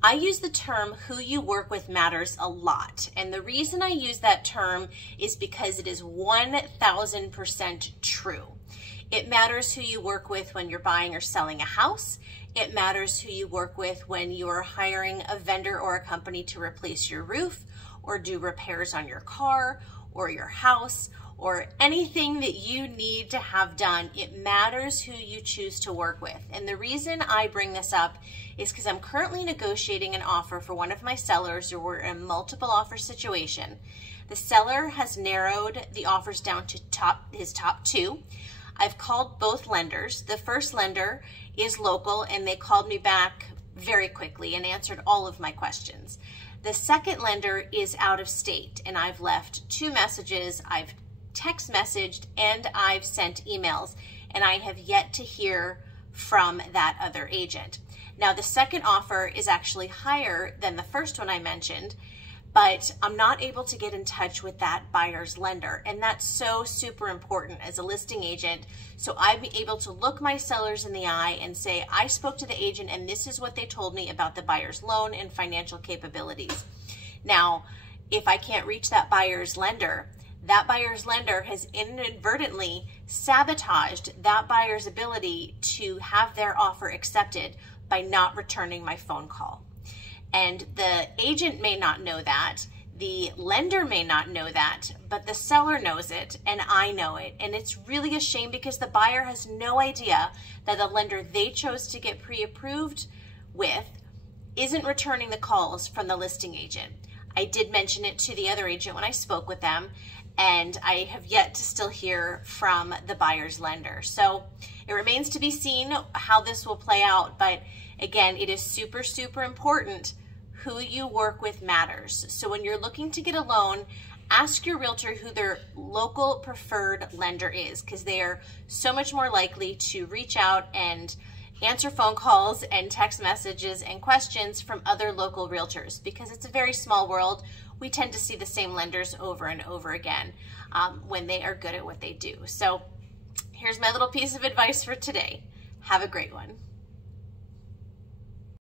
I use the term who you work with matters a lot. And the reason I use that term is because it is 1000% true. It matters who you work with when you're buying or selling a house. It matters who you work with when you're hiring a vendor or a company to replace your roof or do repairs on your car or your house or anything that you need to have done. It matters who you choose to work with. And the reason I bring this up is because I'm currently negotiating an offer for one of my sellers, or we're in a multiple offer situation. The seller has narrowed the offers down to his top two. I've called both lenders. The first lender is local and they called me back very quickly and answered all of my questions. The second lender is out of state and I've left 2 messages. I've text messaged and I've sent emails, and I have yet to hear from that other agent. Now the second offer is actually higher than the first one I mentioned, but I'm not able to get in touch with that buyer's lender. And that's so super important as a listing agent. So I'm able to look my sellers in the eye and say, I spoke to the agent and this is what they told me about the buyer's loan and financial capabilities. Now, if I can't reach that buyer's lender has inadvertently sabotaged that buyer's ability to have their offer accepted by not returning my phone call. And the agent may not know that, the lender may not know that, but the seller knows it and I know it. And it's really a shame because the buyer has no idea that the lender they chose to get pre-approved with isn't returning the calls from the listing agent. I did mention it to the other agent when I spoke with them, and I have yet to still hear from the buyer's lender. So it remains to be seen how this will play out. But again, it is super, super important. Who you work with matters. So when you're looking to get a loan, ask your realtor who their local preferred lender is, because they are so much more likely to reach out and answer phone calls and text messages and questions from other local realtors, because it's a very small world. We tend to see the same lenders over and over again when they are good at what they do. So here's my little piece of advice for today. Have a great one.